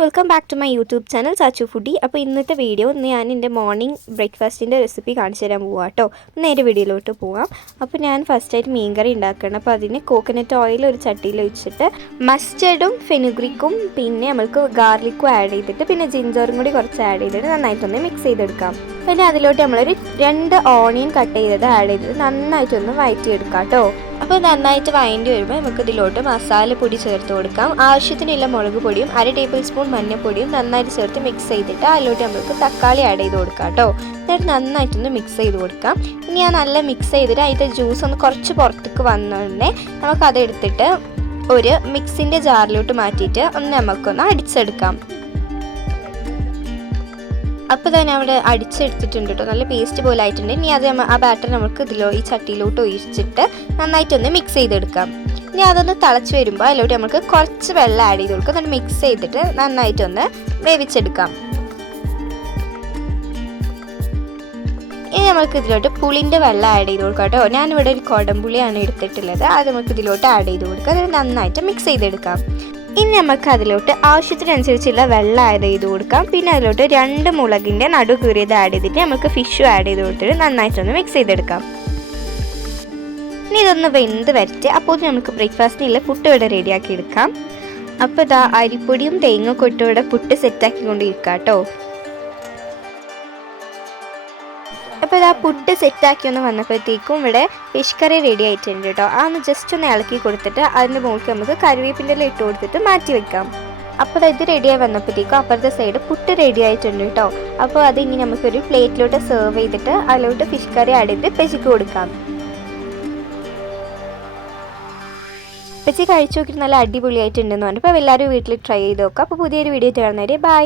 Welcome back to my YouTube channel Sachu foodie. അപ്പോൾ ഇന്നത്തെ video ഞാൻ എൻ്റെ മോർണിംഗ് ബ്രേക്ക്ഫാസ്റ്റിൻ്റെ റെസിപ്പി കാണിച്ചു തരാൻ പോവാം കേട്ടോ. നേരെ വീഡിയോയിലോട്ട് പോവാം. അപ്പോൾ ഞാൻ ഫസ്റ്റായിട്ട് മീൻകറി ഉണ്ടാക്കണം. അപ്പോൾ അതിന് കോക്കനട്ട് ഓയിൽ ഒരു ചട്ടിയിൽ ഒഴിച്ചിട്ട് മസ്റ്റർഡും ഫെനുഗ്രിക്കും പിന്നെ നമുക്ക് ഗാർലിക്കും ആഡ് ചെയ്തിട്ട് പിന്നെ ജിഞ്ചറും കൂടി കുറച്ച് ആഡ് ചെയ്തിട്ട് നന്നായിട്ടൊന്ന് മിക്സ് ചെയ്തെടുക്കാം. പിന്നെ അതിലോട്ട് നമ്മളൊരു 2 ഓണിയൻ കട്ട് ചെയ്തത് ആഡ് ചെയ്തിട്ട് നന്നായിട്ടൊന്ന് വഴറ്റിയെടുക്കാം കേട്ടോ. അപ്പോൾ നന്നായിട്ട് വഴണ്ടി വരുമ്പോൾ നമുക്ക് ഇതിലോട്ട് മസാലപ്പൊടി ചേർത്ത് കൊടുക്കാം. ആവശ്യത്തിനുള്ള മുളക് പൊടിയും 1/2 ടേബിൾ സ്പൂൺ മഞ്ഞൾപ്പൊടിയും നന്നായിട്ട് ചേർത്ത് മിക്സ് ചെയ്തിട്ട് അതിലോട്ട് നമുക്ക് തക്കാളി ആഡ് ചെയ്ത് കൊടുക്കാം കേട്ടോ. എന്നിട്ട് നന്നായിട്ടൊന്ന് മിക്സ് ചെയ്ത് കൊടുക്കാം. ഇനി ആ നല്ല മിക്സ് ചെയ്തിട്ട് അതിൻ്റെ ജ്യൂസ് ഒന്ന് കുറച്ച് പുറത്തേക്ക് വന്നോണ്ടേ നമുക്കതെടുത്തിട്ട് ഒരു മിക്സിൻ്റെ ജാറിലോട്ട് മാറ്റിയിട്ട് നമുക്കൊന്ന് അടിച്ചെടുക്കാം. അപ്പോൾ തന്നെ അവിടെ അടിച്ചെടുത്തിട്ടുണ്ട് കേട്ടോ. നല്ല പേസ്റ്റ് പോലെ ആയിട്ടുണ്ട്. ഇനി അത് ആ ബാറ്റർ നമുക്ക് ഈ ചട്ടിയിലോട്ട് ഒഴിച്ചിട്ട് നന്നായിട്ടൊന്ന് മിക്സ് ചെയ്തെടുക്കാം. ഇനി അതൊന്ന് തിളച്ച് വരുമ്പോൾ അതിലോട്ട് നമുക്ക് കുറച്ച് വെള്ളം ആഡ് ചെയ്ത് കൊടുക്കാം. എന്നിട്ട് മിക്സ് ചെയ്തിട്ട് നന്നായിട്ടൊന്ന് വേവിച്ചെടുക്കാം. ഇനി നമുക്ക് ഇതിലോട്ട് പുളിൻ്റെ വെള്ളം ആഡ് ചെയ്ത് കൊടുക്കാം കേട്ടോ. ഞാനിവിടെ ഒരു കുടംപുളിയാണ് എടുത്തിട്ടുള്ളത്. അത് നമുക്ക് ഇതിലോട്ട് ആഡ് ചെയ്ത് കൊടുക്കാം. അത് നന്നായിട്ട് മിക്സ് ചെയ്തെടുക്കാം. ഇനി നമുക്ക് അതിലോട്ട് ആവശ്യത്തിനനുസരിച്ചുള്ള വെള്ളം ആഡ് ചെയ്ത് കൊടുക്കാം. പിന്നെ അതിലോട്ട് 2 മുളകിൻ്റെ നടു കീറിയത് ആഡ് ചെയ്തിട്ട് നമുക്ക് ഫിഷും ആഡ് ചെയ്ത് കൊടുത്തിട്ട് നന്നായിട്ടൊന്ന് മിക്സ് ചെയ്തെടുക്കാം. ഇനി ഇതൊന്ന് വെന്ത് വരട്ടെ. അപ്പോൾ നമുക്ക് ബ്രേക്ക്ഫാസ്റ്റിനുള്ള പുട്ട് ഇവിടെ റെഡിയാക്കി എടുക്കാം. അപ്പോൾ ഇതാ അരിപ്പൊടിയും തേങ്ങക്കൊട്ടും ഇവിടെ പുട്ട് സെറ്റാക്കിക്കൊണ്ടിരിക്കാം കേട്ടോ. അപ്പോൾ ഇതാ പുട്ട് സെറ്റാക്കി ഒന്ന് വന്നപ്പോഴത്തേക്കും ഇവിടെ ഫിഷ് കറി റെഡി ആയിട്ടുണ്ട് കേട്ടോ. അതൊന്ന് ജസ്റ്റ് ഒന്ന് ഇളക്കി കൊടുത്തിട്ട് അതിൻ്റെ മുകളിൽ നമുക്ക് കറിവേപ്പിൻ്റെ ഇല ഇട്ട് കൊടുത്തിട്ട് മാറ്റി വെക്കാം. അപ്പോൾ ഇത് റെഡിയായി വന്നപ്പോഴത്തേക്കും അപ്പുറത്തെ സൈഡ് പുട്ട് റെഡി ആയിട്ടുണ്ട് കേട്ടോ. അപ്പോൾ അത് ഇനി നമുക്കൊരു പ്ലേറ്റിലോട്ട് സെർവ് ചെയ്തിട്ട് അതിലോട്ട് ഫിഷ് കറി ആഡ് ചെയ്ത് പെച്ചിക്ക് കൊടുക്കാം. പെച്ചി കഴിച്ചു നോക്കിയിട്ട് നല്ല അടിപൊളിയായിട്ടുണ്ടെന്ന് പറഞ്ഞു. അപ്പോൾ എല്ലാവരും വീട്ടിൽ ട്രൈ ചെയ്ത് നോക്കാം. അപ്പോൾ പുതിയൊരു വീഡിയോ കാണുന്നവരെ ബൈ.